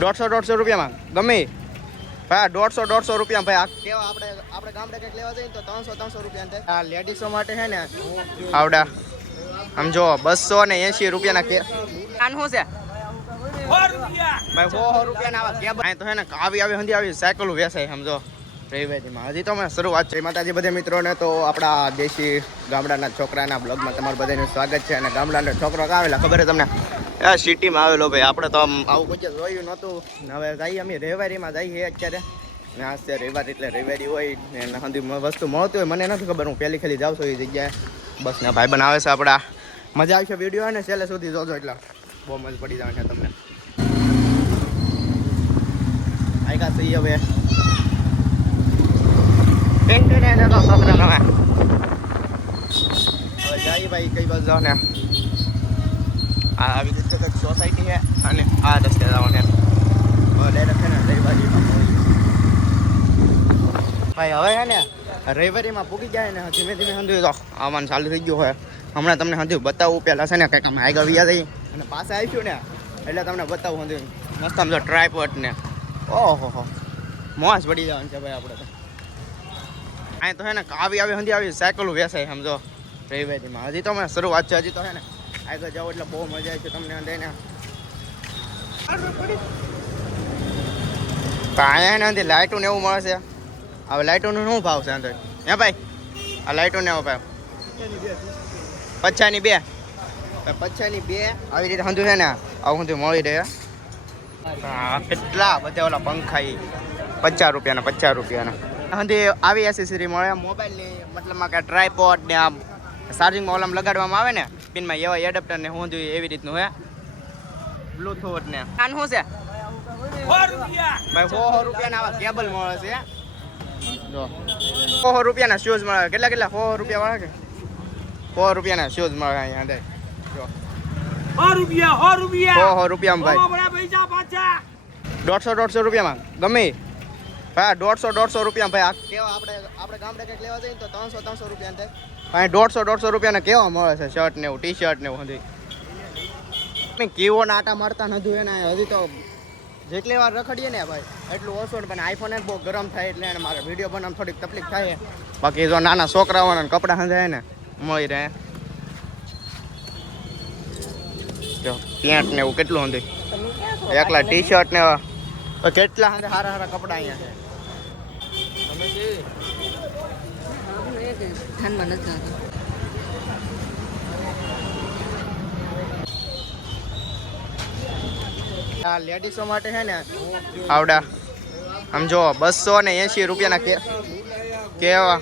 150 રૂપિયામાં ગમે ભાઈ 150 રૂપિયા ભાઈ આ કેવા આપણે ગામડે કંઈક લેવા જઈએ તો 300 રૂપિયા આ લેડીઝો માટે છે ને આવડા આમ જો 280 રૂપિયાના કે આન શું છે ભાઈ 100 રૂપિયાના આવા કેબ તો છે ને આવી હંધી આવી સાયકલ વેચાય સમજો રવિવારીમાં હજી તો મેં શરૂઆત છે માતાજી બધા મિત્રોને તો આપણા દેશી ગામડાના છોકરાના બ્લોગમાં તમારું બધાનું સ્વાગત છે અને ગામડાનો છોકરો આવેલા ખબર છે તમને આ સિટીમાં આવેલો ભાઈ આપણે તો આવું કોઈ જોયું નહોતું હવે જઈએ અમે રવિવારીમાં જઈએ અત્યારે ને આજ છે રવિવાર એટલે રવિવારી હોય ને એના સુધી વસ્તુ મળતી હોય મને નથી ખબર હું પહેલી ખાલી જાઉં છું એ જગ્યાએ બસ ને ભાઈ બન આવે છે આપણા મજા આવશે વિડીયો ને છેલ્લે સુધી જોજો એટલે બહુ મજા પડી જવાની છે તમને આયકા સહી હવે જાય ભાઈ કઈ બાજુ જાઓ ને આવી રીતે કંઈક સોસાયટી છે અને આ રસ્તે જવાનું છે ડાયરેક્ટ છે ને રવિવારીમાં ભાઈ હવે છે ને રવિવારીમાં પૂકી જાય ને ધીમે ધીમે સમજી તો આવવાનું ચાલુ થઈ ગયું હોય હમણાં તમને સમજ્યું બતાવવું પહેલાં છે ને કંઈક અમે આગળ વ્યા જઈએ અને પાસે આવીશું ને એટલે તમને બતાવું સમજ્યું મસ્ત સમજો ટ્રાયપોડ ને ઓહો મોજ પડી જવાનું છે ભાઈ આપણે તો અહીં તો છે ને આવી હંધી આવી સાયકલ વેચાય સમજો રવિવારીમાં હજી તો મેં શરૂઆત છે હજી તો છે ને આગળ જાઓ એટલે બહુ મજા આવે છે તમને અંદર ને અહીંયા ને અંદર લાઇટો ને એવું મળે છે હવે લાઇટોનું શું ભાવ છે અંદર હે ભાઈ આ લાઇટો ને એવો ભાવ 50 ની 2 આવી રીતે સમજુ છે ને આવું સમજુ મળી રહે કેટલા બધા ઓલા પંખા 50 રૂપિયાના હંધી આવી એસેસરી મળે મોબાઈલની મતલબમાં કે ટ્રાયપોડ ને આમ ચાર્જિંગમાં ઓલામ લગાડવામાં આવે ને પિનમાં એવા એડપ્ટર ને હું જોઈએ એવી રીતનું હે બ્લૂટૂથ ને આન શું છે ભાઈ 100 રૂપિયાના આવા કેબલ મળે છે જો 100 રૂપિયાના શૂઝ મળે કેટલા 100 રૂપિયા વાળા કે 100 રૂપિયાના શૂઝ મળે અહીંયા અંદર જો 100 રૂપિયામાં ભાઈ 150 રૂપિયામાં ગમે ભાઈ 150 રૂપિયા ભાઈ આ કેવા આપણે ગામડે કંઈક લેવા જઈએ તો 300 રૂપિયા થાય ભાઈ 150 રૂપિયાના કેવા મળે છે શર્ટ ને એવું ટી શર્ટ ને એવું હજી કેવો નાટા મારતા નથી એના હજી તો જેટલી વાર રખડીએ ને ભાઈ એટલું ઓછું પણ આઈફોન જ બહુ ગરમ થાય એટલે એને મારે વિડીયો બનાવવામાં થોડીક તકલીફ થાય બાકી જો નાના છોકરાઓને કપડાં હંધાય ને મળી રહે જો પેન્ટ ને એવું કેટલું હંધી એકલા ટી શર્ટ ને કેટલા હંધે સારા કપડાં અહીંયા છે લેડીઝો માટે છે ને આવડા આમ જો 280 રૂપિયાના કેવા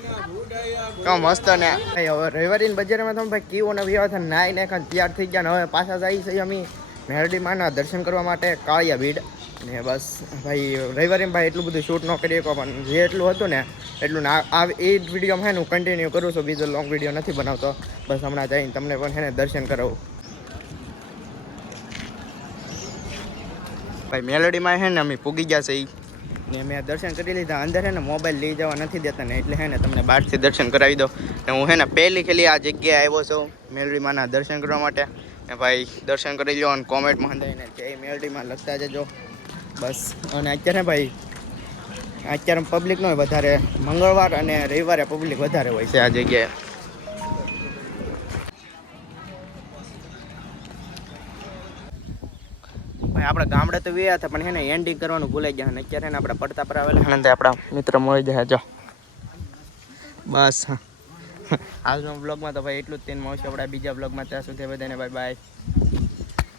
કેવા મસ્ત ને હવે રવિવારી બજારમાં તમે ભાઈ કેવો ને વ્યવહાર થાય નાઈ ને તૈયાર થઈ ગયા ને હવે પાછા જઈએ છીએ અમે મેરડી માના દર્શન કરવા માટે કાળિયા ભીડ ને બસ ભાઈ રવિવારે ભાઈ એટલું બધું શૂટ ન કરી શકો પણ જે એટલું હતું ને એટલું ને આ એ જ વિડીયોમાં છે ને હું કન્ટિન્યુ કરું છું બીજો લોંગ વિડીયો નથી બનાવતો બસ હમણાં જઈને તમને પણ છે ને દર્શન કરાવું ભાઈ મેલોડીમાં છે ને અમે પૂગી ગયા છે ને મેં દર્શન કરી લીધા અંદર છે ને મોબાઈલ લઈ જવા નથી દેતા ને એટલે છે ને તમને બહારથી દર્શન કરાવી દો ને હું છે ને પહેલી ખેલી આ જગ્યાએ આવ્યો છું મેલોડીમાંના દર્શન કરવા માટે ને ભાઈ દર્શન કરી લો અને કોમેન્ટમાં હંધાઈને જય મેલોડીમાં લખતા જજો બસ અને અત્યારે ભાઈ અત્યારે પબ્લિક ન હોય વધારે મંગળવાર અને રવિવારે પબ્લિક વધારે હોય છે આ જગ્યાએ ભાઈ આપણે ગામડે તો વ્યા હતા પણ છે ને એન્ડિંગ કરવાનું ભૂલાઈ ગયા અને અત્યારે ને આપણે પડતા પર આવેલા અને આપણા મિત્ર મળી જાય જો બસ આજનો બ્લોગમાં તો ભાઈ એટલું જ તેને મળશે આપણા બીજા બ્લોગમાં ત્યાં સુધી બધાને બાય બાય